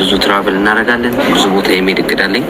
ብዙ ትራቭል እናደርጋለን። ብዙ ቦታ የሚሄድ እቅድ አለኝ።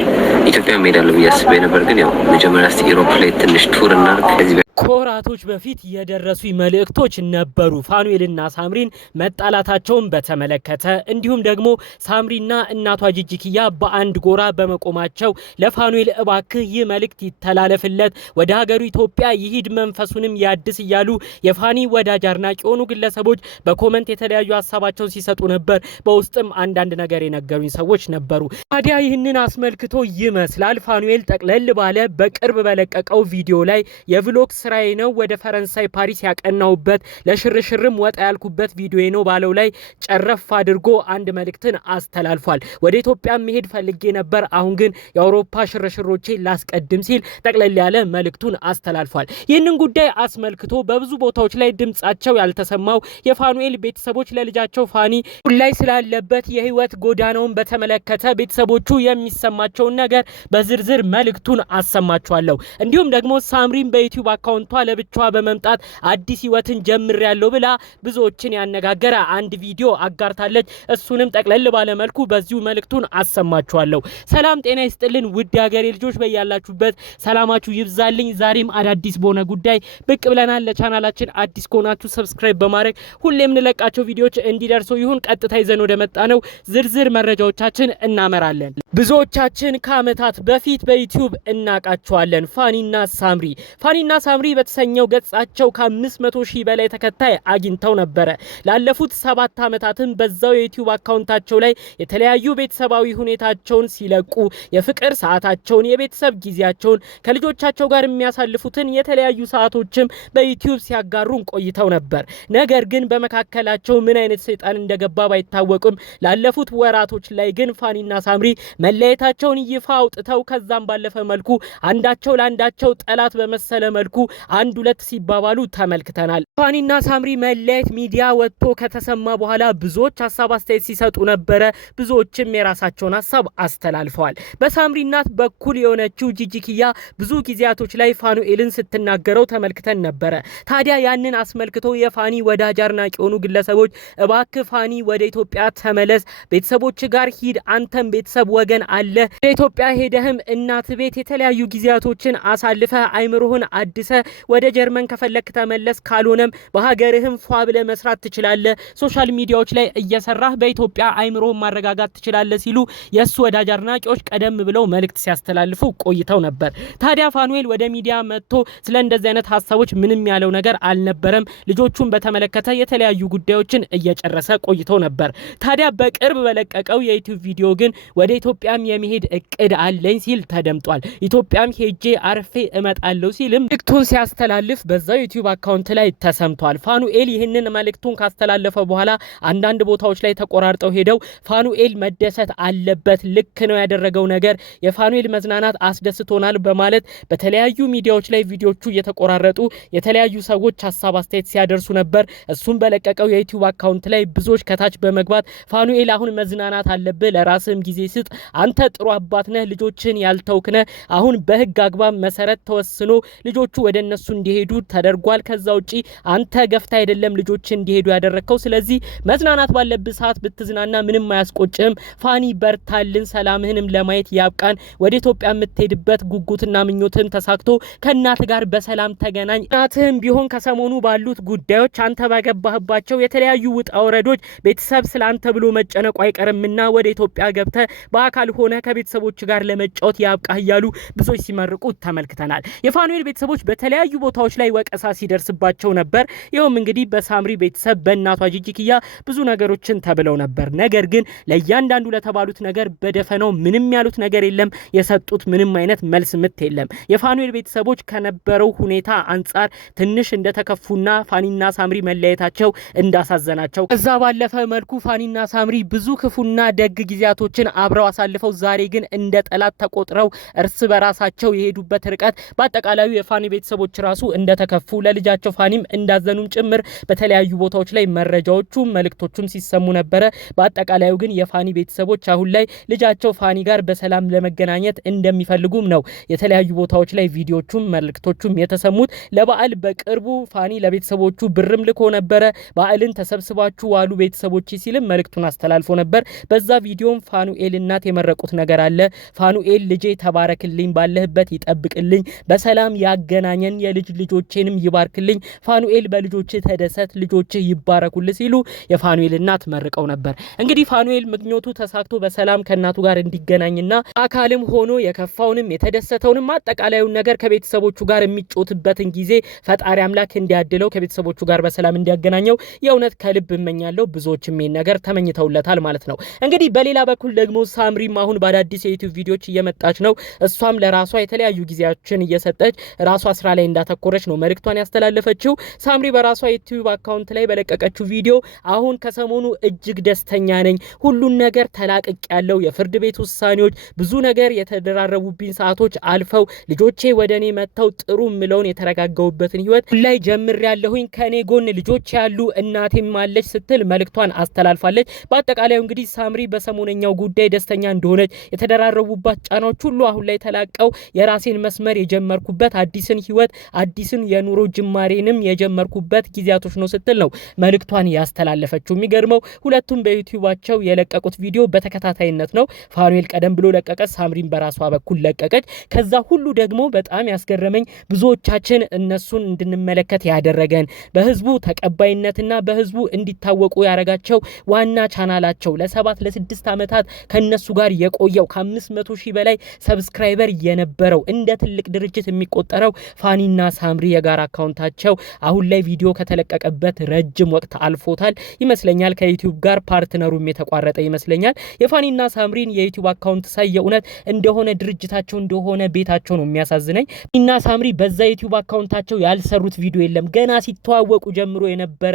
ኢትዮጵያ እሄዳለሁ ብዬ አስቤ ነበር፣ ግን ያው መጀመሪያ እስቲ ኢሮፕ ላይ ትንሽ ቱር እናድርግ። ከወራቶች በፊት የደረሱ መልእክቶች ነበሩ ፋኑኤልና ሳምሪን መጣላታቸውን በተመለከተ እንዲሁም ደግሞ ሳምሪና እናቷ ጂጂኪያ በአንድ ጎራ በመቆማቸው ለፋኑኤል እባክህ ይህ መልእክት ይተላለፍለት፣ ወደ ሀገሩ ኢትዮጵያ ይሂድ፣ መንፈሱንም ያድስ እያሉ የፋኒ ወዳጅ አድናቂ የሆኑ ግለሰቦች በኮመንት የተለያዩ ሀሳባቸውን ሲሰጡ ነበር። በውስጥም አንዳንድ ነገር የነገሩኝ ሰዎች ነበሩ። ታዲያ ይህንን አስመልክቶ ይመስላል ፋኑኤል ጠቅለል ባለ በቅርብ በለቀቀው ቪዲዮ ላይ የቭሎግ ስራዬ ነው ወደ ፈረንሳይ ፓሪስ ያቀናውበት ለሽርሽርም ወጣ ያልኩበት ቪዲዮ ነው ባለው ላይ ጨረፍ አድርጎ አንድ መልእክትን አስተላልፏል። ወደ ኢትዮጵያ መሄድ ፈልጌ ነበር፣ አሁን ግን የአውሮፓ ሽርሽሮቼ ላስቀድም ሲል ጠቅለል ያለ መልእክቱን አስተላልፏል። ይህንን ጉዳይ አስመልክቶ በብዙ ቦታዎች ላይ ድምጻቸው ያልተሰማው የፋኑኤል ቤተሰቦች ለልጃቸው ፋኒ ላይ ስላለበት የህይወት ጎዳናውን በተመለከተ ቤተሰቦቹ የሚሰማቸውን ነገር በዝርዝር መልእክቱን አሰማቸዋለሁ። እንዲሁም ደግሞ ሳምሪን በዩቲዩብ አካውንቷ ለብቻዋ በመምጣት አዲስ ህይወትን ጀምሬያለሁ ብላ ብዙዎችን ያነጋገረ አንድ ቪዲዮ አጋርታለች። እሱንም ጠቅለል ባለ መልኩ በዚሁ መልእክቱን አሰማችኋለሁ። ሰላም ጤና ይስጥልን ውድ ሀገሬ ልጆች፣ በያላችሁበት ሰላማችሁ ይብዛልኝ። ዛሬም አዳዲስ በሆነ ጉዳይ ብቅ ብለናል። ለቻናላችን አዲስ ከሆናችሁ ሰብስክራይብ በማድረግ ሁሌም የምንለቃቸው ቪዲዮዎች እንዲደርሱ ይሁን። ቀጥታ ይዘን ወደ መጣ ነው ዝርዝር መረጃዎቻችን እናመራለን። ብዙዎቻችን ከአመታት በፊት በዩቲዩብ እናቃቸዋለን ፋኒና ሳምሪ በተሰኘው ገጻቸው ከ500 ሺህ በላይ ተከታይ አግኝተው ነበረ። ላለፉት 7 አመታትን በዛው የዩቲዩብ አካውንታቸው ላይ የተለያዩ ቤተሰባዊ ሁኔታቸውን ሲለቁ የፍቅር ሰዓታቸውን፣ የቤተሰብ ጊዜያቸውን፣ ከልጆቻቸው ጋር የሚያሳልፉትን የተለያዩ ሰዓቶችም በዩቲዩብ ሲያጋሩን ቆይተው ነበር። ነገር ግን በመካከላቸው ምን አይነት ሰይጣን እንደገባ ባይታወቅም ላለፉት ወራቶች ላይ ግን ፋኒና ሳምሪ መለየታቸውን ይፋ አውጥተው ከዛም ባለፈ መልኩ አንዳቸው ለአንዳቸው ጠላት በመሰለ መልኩ አንድ ሁለት ሲባባሉ ተመልክተናል። ፋኒና ሳምሪ መለየት ሚዲያ ወጥቶ ከተሰማ በኋላ ብዙዎች ሀሳብ አስተያየት ሲሰጡ ነበረ። ብዙዎችም የራሳቸውን ሀሳብ አስተላልፈዋል። በሳምሪ እናት በኩል የሆነችው ጂጂኪያ ብዙ ጊዜያቶች ላይ ፋኑኤልን ስትናገረው ተመልክተን ነበረ። ታዲያ ያንን አስመልክቶ የፋኒ ወዳጅ አድናቂ የሆኑ ግለሰቦች እባክህ ፋኒ ወደ ኢትዮጵያ ተመለስ፣ ቤተሰቦች ጋር ሂድ፣ አንተም ቤተሰብ ወገን አለ፣ ኢትዮጵያ ሄደህም እናት ቤት የተለያዩ ጊዜያቶችን አሳልፈ አይምሮህን አድሰ ወደ ጀርመን ከፈለክ ተመለስ፣ ካልሆነም በሀገርህም ፏ ብለ መስራት ትችላለህ፣ ሶሻል ሚዲያዎች ላይ እየሰራህ በኢትዮጵያ አይምሮህን ማረጋጋት ትችላለህ ሲሉ የሱ ወዳጅ አድናቂዎች ቀደም ብለው መልእክት ሲያስተላልፉ ቆይተው ነበር። ታዲያ ፋኑኤል ወደ ሚዲያ መጥቶ ስለ እንደዚህ አይነት ሀሳቦች ምንም ያለው ነገር አልነበረም። ልጆቹን በተመለከተ የተለያዩ ጉዳዮችን እየጨረሰ ቆይቶ ነበር። ታዲያ በቅርብ በለቀቀው የዩቲዩብ ቪዲዮ ግን ወደ ኢትዮጵያም የመሄድ እቅድ አለኝ ሲል ተደምጧል። ኢትዮጵያም ሄጄ አርፌ እመጣለሁ ሲልም መልእክቱን ሲያስተላልፍ በዛው ዩቲዩብ አካውንት ላይ ተሰምቷል። ፋኑኤል ይህንን መልእክቱን ካስተላለፈ በኋላ አንዳንድ ቦታዎች ላይ ተቆራርጠው ሄደው ፋኑኤል መደሰት አለበት፣ ልክ ነው ያደረገው ነገር፣ የፋኑኤል መዝናናት አስደስቶናል በማለት በተለያዩ ሚዲያዎች ላይ ቪዲዮቹ እየተቆራረጡ የተለያዩ ሰዎች ሀሳብ አስተያየት ሲያደርሱ ነበር። እሱም በለቀቀው የዩቲዩብ አካውንት ላይ ብዙዎች ከታች በመግባት ፋኑኤል አሁን መዝናናት አለብህ፣ ለራስህም ጊዜ ስጥ፣ አንተ ጥሩ አባት ነህ፣ ልጆችን ያልተውክነ፣ አሁን በህግ አግባብ መሰረት ተወስኖ ልጆቹ ወደ እነሱ እንዲሄዱ ተደርጓል። ከዛ ውጪ አንተ ገፍታ አይደለም ልጆች እንዲሄዱ ያደረከው። ስለዚህ መዝናናት ባለብህ ሰዓት ብትዝናና ምንም አያስቆጭህም። ፋኒ በርታልን፣ ሰላምህንም ለማየት ያብቃን። ወደ ኢትዮጵያ የምትሄድበት ጉጉትና ምኞትን ተሳክቶ ከእናት ጋር በሰላም ተገናኝ። እናትህም ቢሆን ከሰሞኑ ባሉት ጉዳዮች አንተ ባገባህባቸው የተለያዩ ውጣ ወረዶች ቤተሰብ ስላንተ ብሎ መጨነቁ አይቀርምና ወደ ኢትዮጵያ ገብተ በአካል ሆነ ከቤተሰቦች ጋር ለመጫወት ያብቃህ እያሉ ብዙዎች ሲመርቁ ተመልክተናል። የፋኑኤል ቤተሰቦች በተለያዩ ቦታዎች ላይ ወቀሳ ሲደርስባቸው ነበር። ይኸውም እንግዲህ በሳምሪ ቤተሰብ በእናቷ ጂጂኪያ ብዙ ነገሮችን ተብለው ነበር። ነገር ግን ለእያንዳንዱ ለተባሉት ነገር በደፈነው ምንም ያሉት ነገር የለም። የሰጡት ምንም አይነት መልስ ምት የለም። የፋኑኤል ቤተሰቦች ከነበረው ሁኔታ አንጻር ትንሽ እንደተከፉና ፋኒና ሳምሪ መለያየታቸው እንዳሳዘናቸው፣ እዛ ባለፈ መልኩ ፋኒና ሳምሪ ብዙ ክፉና ደግ ጊዜያቶችን አብረው አሳልፈው ዛሬ ግን እንደ ጠላት ተቆጥረው እርስ በራሳቸው የሄዱበት ርቀት በአጠቃላዩ የፋኒ ቤተሰቦች ራሱ እንደተከፉ ለልጃቸው ፋኒም እንዳዘኑም ጭምር በተለያዩ ቦታዎች ላይ መረጃዎቹ መልእክቶቹም ሲሰሙ ነበረ። በአጠቃላዩ ግን የፋኒ ቤተሰቦች አሁን ላይ ልጃቸው ፋኒ ጋር በሰላም ለመገናኘት እንደሚፈልጉም ነው የተለያዩ ቦታዎች ላይ ቪዲዮቹም መልእክቶቹም የተሰሙት። ለበዓል በቅርቡ ፋኒ ለቤተሰቦቹ ብርም ልኮ ነበረ። በዓልን ተሰብስባችሁ ዋሉ ቤተሰቦች ሲልም መልእክቱን አስተላልፎ ነበር። በዛ ቪዲዮም ፋኑኤል እናት የመረቁት ነገር አለ። ፋኑኤል ልጄ ተባረክልኝ፣ ባለህበት ይጠብቅልኝ፣ በሰላም ያገናኘን፣ የልጅ ልጆቼንም ይባርክልኝ፣ ፋኑኤል በልጆች ተደሰት፣ ልጆች ይባረኩልህ ሲሉ የፋኑኤል እናት መርቀው ነበር። እንግዲህ ፋኑኤል ምኞቱ ተሳክቶ በሰላም ከእናቱ ጋር እንዲገናኝና አካልም ሆኖ የከፋውንም የተደሰተውንም አጠቃላዩን ነገር ከቤተሰቦቹ ጋር የሚጮትበትን ጊዜ ፈጣሪ አምላክ እንዲያድለው ከቤተሰቦቹ ጋር በሰላም እንዲያገናኘው የእውነት ከልብ እመኛለሁ። ብዙዎችም ይሄን ነገር ተመኝተውለታል ማለት ነው። እንግዲህ በሌላ በኩል ደግሞ ሳምሪም አሁን በአዳዲስ የዩቲዩብ ቪዲዮዎች እየመጣች ነው። እሷም ለራሷ የተለያዩ ጊዜያችን እየሰጠች ራሷ ስራ ላይ እንዳተኮረች ነው መልእክቷን ያስተላለፈችው። ሳምሪ በራሷ ዩቲዩብ አካውንት ላይ በለቀቀችው ቪዲዮ አሁን ከሰሞኑ እጅግ ደስተኛ ነኝ፣ ሁሉን ነገር ተላቅቅ ያለው የፍርድ ቤት ውሳኔዎች ብዙ ነገር የተደራረቡብኝ ሰዓቶች አልፈው ልጆቼ ወደኔ መተው ጥሩ ምለውን የተረጋጋውበትን ህይወት ላይ ጀምር ያለሁኝ ከኔ ጎን ልጆች ያሉ እናቴም አለች ስትል መልእክቷን አስተላልፋለች። በአጠቃላዩ እንግዲህ ሳምሪ በሰሞነኛው ጉዳይ ደስተኛ እንደሆነች የተደራረቡባት ጫናዎች ሁሉ አሁን ላይ ተላቀው የራሴን መስመር የጀመርኩበት አዲስን ህይወት አዲስን የኑሮ ጅማሬንም የጀመርኩበት ጊዜያቶች ነው ስትል ነው መልእክቷን ያስተላለፈችው። የሚገርመው ሁለቱም በዩቲዩባቸው የለቀቁት ቪዲዮ በተከታታይነት ነው። ፋኑኤል ቀደም ብሎ ለቀቀ፣ ሳምሪን በራሷ በኩል ለቀቀች። ከዛ ሁሉ ደግሞ በጣም ያስገረመኝ ብዙዎቻችን እነሱን እንድንመለከት ያደረገን በህዝቡ ተቀባይነትና በህዝቡ እንዲታወቁ ያረጋቸው ዋና ቻናላቸው ለ7 ለ6 ዓመታት ከነሱ ጋር የቆየው ከ500 ሺህ በላይ ሰብስክራይበር የነበረው እንደ ትልቅ ድርጅት የሚቆጠረው ፋኒና ሳምሪ የጋራ አካውንታቸው አሁን ላይ ቪዲዮ ከተለቀቀበት ረጅም ወቅት አልፎታል ይመስለኛል። ከዩቲዩብ ጋር ፓርትነሩም የተቋረጠ ይመስለኛል። የፋኒና ሳምሪን የዩቲዩብ አካውንት ሳይ የእውነት እንደሆነ ድርጅታቸው እንደሆነ ቤታቸው ነው የሚያሳዝነኝ። እና ሳምሪ በዛ ዩቲዩብ አካውንታቸው ያልሰሩት ቪዲዮ የለም። ገና ሲተዋወቁ ጀምሮ የነበረ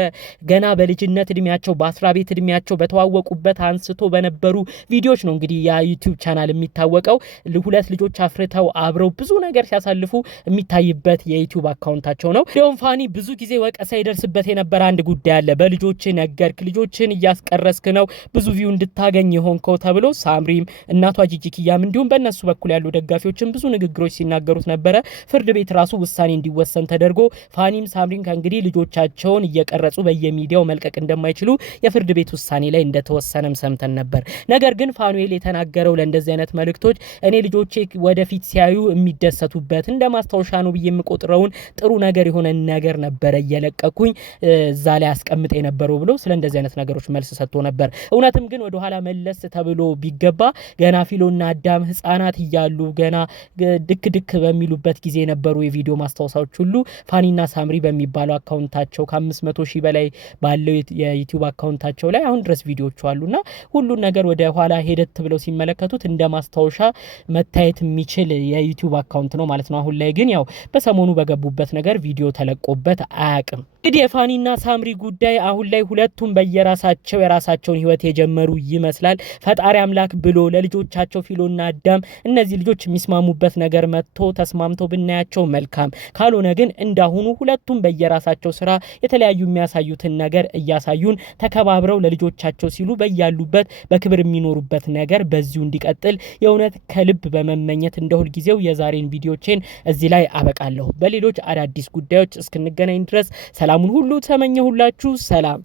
ገና በልጅነት እድሜያቸው በ10 ቤት እድሜያቸው በተዋወቁበት አንስቶ በነበሩ ቪዲዮዎች ነው እንግዲህ ያ ዩቲዩብ ቻናል የሚታወቀው። ሁለት ልጆች አፍርተው አብረው ብዙ ነገር ሲያሳልፉ የሚታይበት የዩቲዩብ አካውንታቸው ነው። ሊዮን ፋኒ ብዙ ጊዜ ወቀሳ ይደርስበት የነበረ አንድ ጉዳይ አለ። በልጆች ነገርክ፣ ልጆችን እያስቀረስክ ነው ብዙ ቪው እንድታገኝ የሆንከው ተብሎ ሳምሪም እናቷ ጂጂኪያም እንዲሁም በእነሱ በኩል ያሉ ደጋፊዎችን ብዙ ንግግሮች ሲናገሩት ነበረ። ፍርድ ቤት ራሱ ውሳኔ እንዲወሰን ተደርጎ ፋኒም ሳምሪን ከእንግዲህ ልጆቻቸውን እየቀረጹ በየሚዲያው መልቀቅ እንደማይችሉ የፍርድ ቤት ውሳኔ ላይ እንደተወሰነም ሰምተን ነበር። ነገር ግን ፋኑኤል የተናገረው ለእንደዚህ አይነት መልእክቶች እኔ ልጆቼ ወደፊት ሲያዩ የሚደሰቱበት እንደ ማስታወሻ ነው ብዬ የምቆጥረውን ጥሩ ነገር የሆነ ነገር ነበረ እየለቀኩኝ እዛ ላይ አስቀምጥ የነበረው ብሎ ስለ እንደዚህ አይነት ነገሮች መልስ ሰጥቶ ነበር። እውነትም ግን ወደ ኋላ መለስ ተብሎ ቢገባ ገና ፊሎና አዳም ህፃናት እያሉ ገና ድክ በሚሉበት ጊዜ የነበሩ የቪዲዮ ማስታወሻዎች ሁሉ ፋኒና ሳምሪ በሚባለው አካውንታቸው ከ500 ሺህ በላይ ባለው የዩቲዩብ አካውንታቸው ላይ አሁን ድረስ ቪዲዮዎች አሉና ሁሉን ነገር ወደ ኋላ ሄደት ብለው ሲመለከቱት እንደ ማስታወሻ መታየት የሚችል የዩቲዩብ አካውንት ነው ማለት ነው። አሁን ላይ ግን ያው በሰሞኑ በገቡበት ነገር ቪዲዮ ተለቆበት አያቅም። እንግዲህ የፋኒና ሳምሪ ጉዳይ አሁን ላይ ሁለቱም በየራሳቸው የራሳቸውን ህይወት የጀመሩ ይመስላል። ፈጣሪ አምላክ ብሎ ለልጆቻቸው ፊሎና አዳም እነዚህ ልጆች የሚስማሙበት ነገር መጥቶ ተስማምተው ብናያቸው መልካም፣ ካልሆነ ግን እንዳሁኑ ሁለቱም በየራሳቸው ስራ የተለያዩ የሚያሳዩትን ነገር እያሳዩን ተከባብረው ለልጆቻቸው ሲሉ በያሉበት በክብር የሚኖሩበት ነገር በዚሁ እንዲቀጥል የእውነት ከልብ በመመኘት እንደ ሁል ጊዜው የዛሬን ቪዲዮቼን እዚህ ላይ አበቃለሁ። በሌሎች አዳዲስ ጉዳዮች እስክንገናኝ ድረስ ሰላሙን ሁሉ ተመኘሁላችሁ። ሰላም።